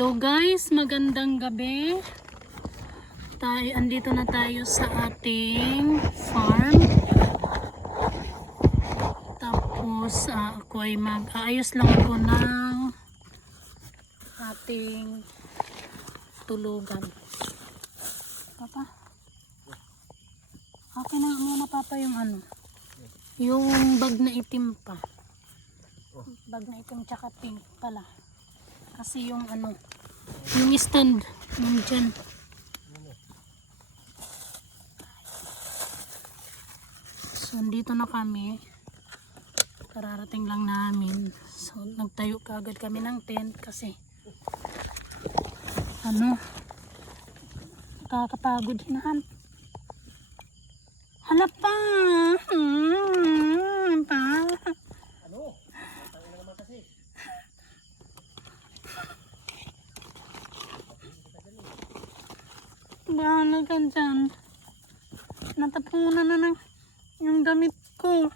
Hello guys, magandang gabi. Andito na tayo sa ating farm. Tapos ako ay mag-aayos lang ako ng ating tulugan. Papa? Okay na muna papa yung yung bag na itim pa. Bag na itim tsaka pink pala. Kasi yung yung stand nandyan. So andito na kami, kararating lang namin. So nagtayo kaagad kami ng tent kasi nakakapagod hinahan. Hala pa pa bahala ka dyan. Natapunan na ng yung damit ko.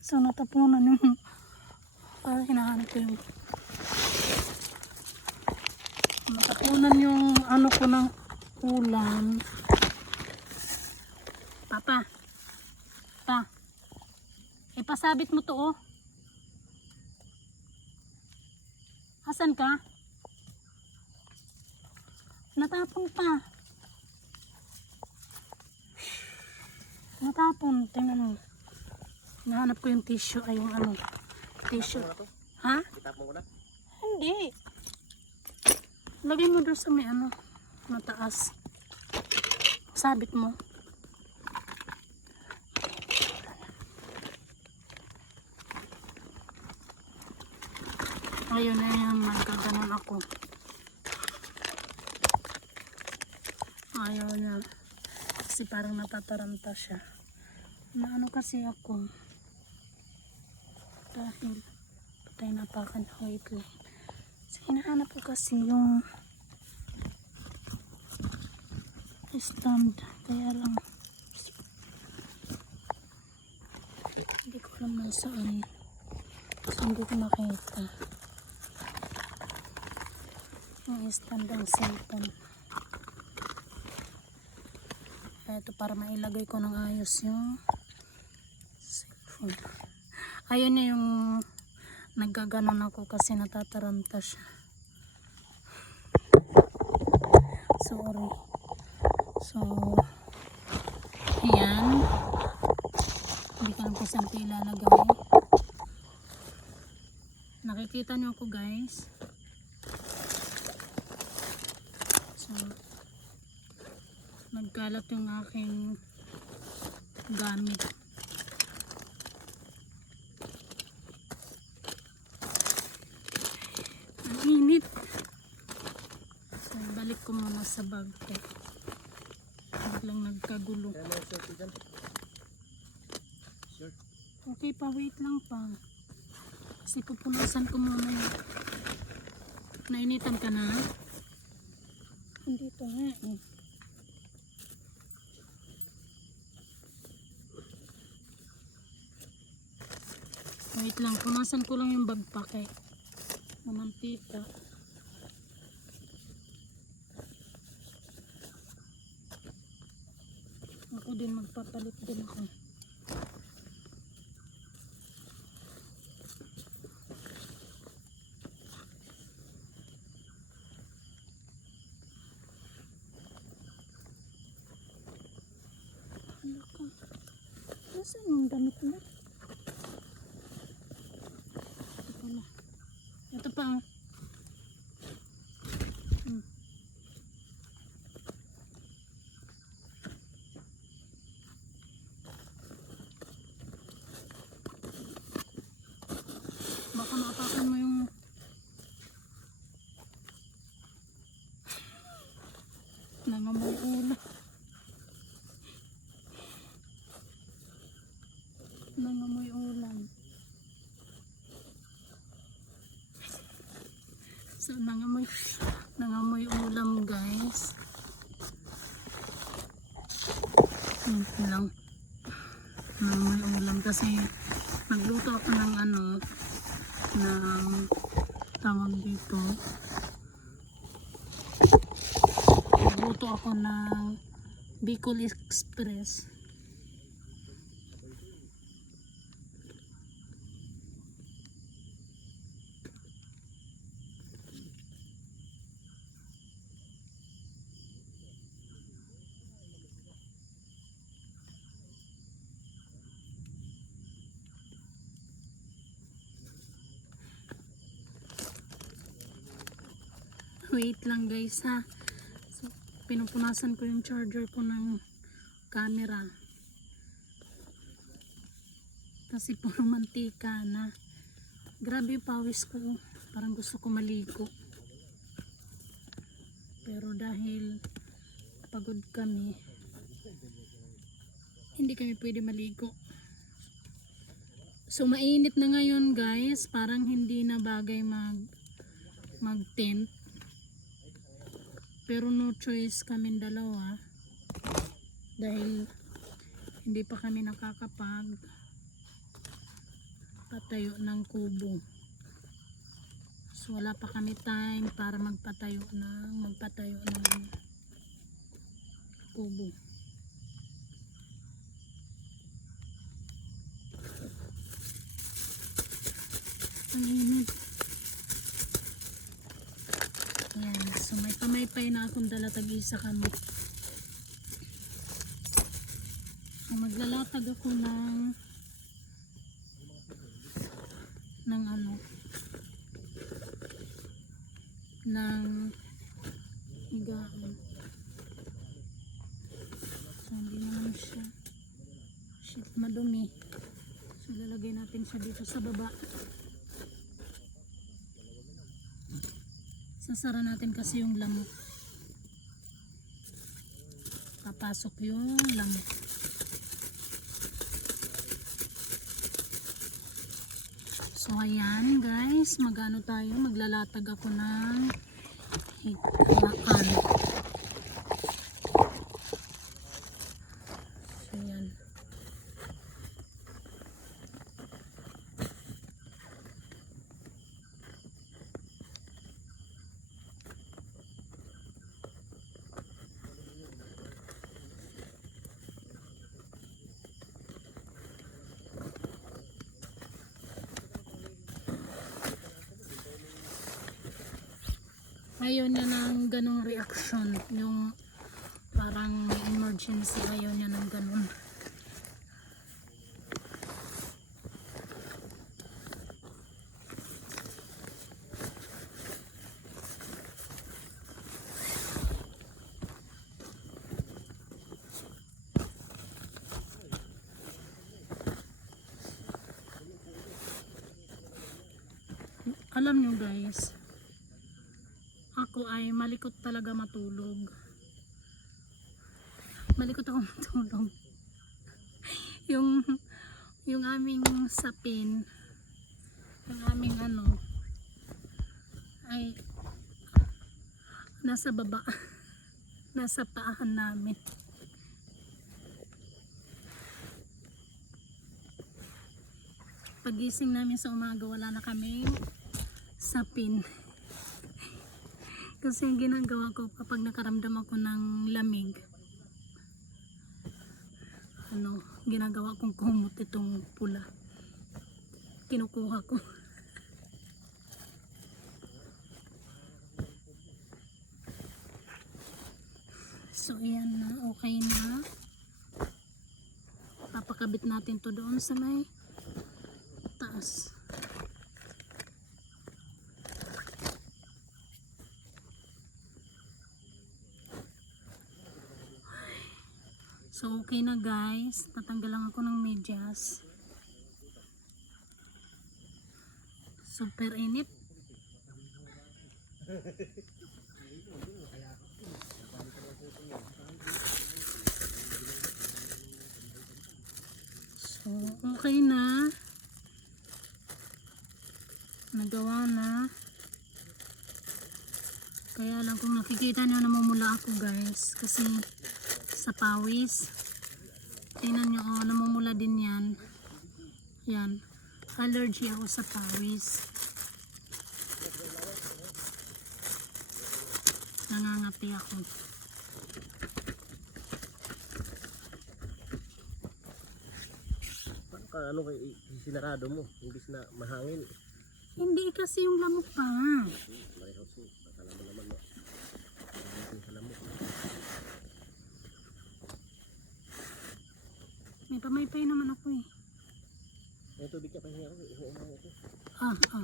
So natapunan yung hinahanap ko yung natapunan yung ko ng ulam. Papa, ipasabit mo to oh. Asan ka? Natapon pa. Natapon. Tingnan mo. Nahanap ko yung tissue. Ay yung tissue. Ha? Itapon ko na? Hindi. Lagay mo doon sa may mataas. Sabit mo. Ayun na yan, magkaganon ako. Ayaw na. Kasi parang natataranta siya. Kasi ako. Dahil patay na pakan. Wait lang. So, hinahanap ko kasi yung stand. Kaya lang hindi ko alam nasaan. Kasi hindi ko makita yung stand ng cellphone. Ito para mailagay ko ng ayos yung cellphone. Ayun na yung naggaganon ako kasi natataranta siya. Sorry. So ayan, hindi ko alam kung saan ko ilalagay. Nakikita nyo ako guys. So nagkalat yung aking gamit. Ang init. So balik ko muna sa bag ko. Biglang nagkagulo. Okay pa, wait lang pa. Kasi pupunasan ko muna yun. Nainitan ka na? Hindi to nga eh. Wait lang, punasan ko lang yung bag pa kay mamantika. Ako din magpapalit din ako. Ano ka? Nasaan yung damit mo? Ito pa oh. Baka maapakan mo yung nangamoy ulam. Nangamoy ulam. So nangamoy ulam guys. Lang. Nangamoy ulam ngayon kasi nagluto ako ng ng tawag dito. Nagluto ako ng Bicol Express. Wait lang guys ha. So, pinupunasan ko yung charger ko ng camera. Kasi puro mantika na. Grabe yung pawis ko. Parang gusto ko maligo. Pero dahil pagod kami, hindi kami pwede maligo. So mainit na ngayon guys. Parang hindi na bagay mag-tent. Pero no choice kaming dalawa dahil hindi pa kami nakakapag patayo ng kubo. So wala pa kami time para magpatayo ng kubo. Ang init. Yan. So may pamaypay na akong dala, tag-isa kami. So maglalatag ako ng higaan. So hindi naman siya madumi. So lalagay natin siya dito sa baba. Sasara natin kasi yung lamok. Papasok yung lamok. So ayan guys, maglalatag ako ng higaan. So ayan. Ayaw niya ng ganong reaction, yung parang may emergency, ayaw niya ng ganon. Alam niyo guys, ako ay malikot talaga matulog. Malikot ako matulog. yung aming sapin, yung aming ay nasa baba. Nasa paahan namin. Pagising namin sa umaga, wala na kaming sapin. Kasi yung ginagawa ko kapag nakaramdam ako ng lamig, ginagawa kong kumot itong pula. Kinukuha ko. So ayan na, okay na. Papakabit natin to doon sa may taas. So okay na guys, natanggal lang ako ng medyas. Super init. So okay na. Nagawa na. Kaya lang kung nakikita nyo, namumula ako guys kasi sa pawis. Tingnan nyo, namumula din yan. Yan. Allergy ako sa pawis. Nangangati ako. Ano kay sinarado mo? Imbis na mahangin. Hindi kasi yung lamok pa. Pareho so. Akala mo naman mo. Mahangin sa lamok. May pamaypay naman ako eh. May tubig ka pa niya ako. Ihuumang ako.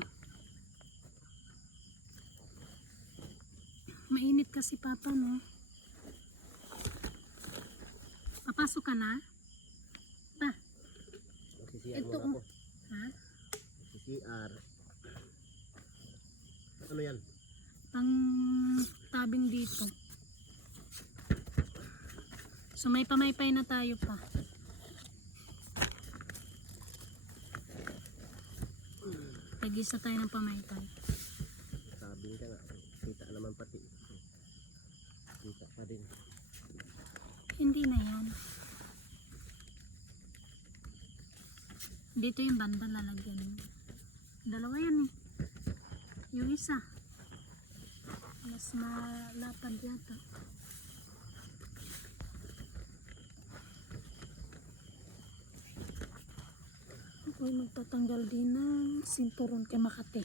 Mainit kasi papa, no? Papasok ka na? Pa? Magsisiar Ito, muna ako. Ha? Magsisiar. Ano yan? Pang tabing dito. So may pamaypay na tayo pa. Tagisa tayo ng pamaypay. Sabi ka nga. Kita naman pati. Kita pa din. Hindi na yan. Dito yung banda lalagyan. Dalawa yan eh. Yung isa. Mas malapad yata. Ako'y magtatanggal din ng sinturon kay Makati.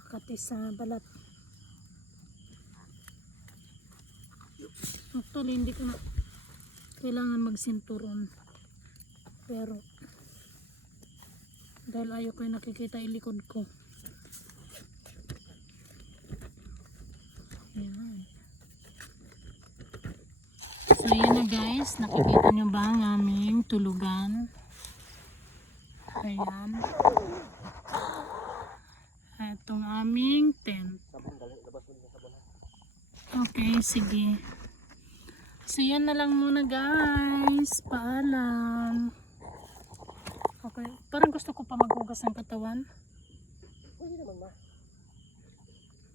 Makati sa balat. Actually, hindi ko na kailangan magsinturon. Pero, dahil ayaw ko yung nakikita ilikod ko. Ayan. So, yan na guys. Nakikita nyo ba ang aming tulugan? Ayan. Itong aming tent. Okay, sige. So, yan na lang muna guys. Paalam. Okay. Parang gusto ko pa maghugas ng katawan. Pwede naman ma.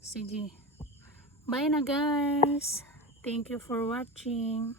Sige. Bye na guys. Thank you for watching.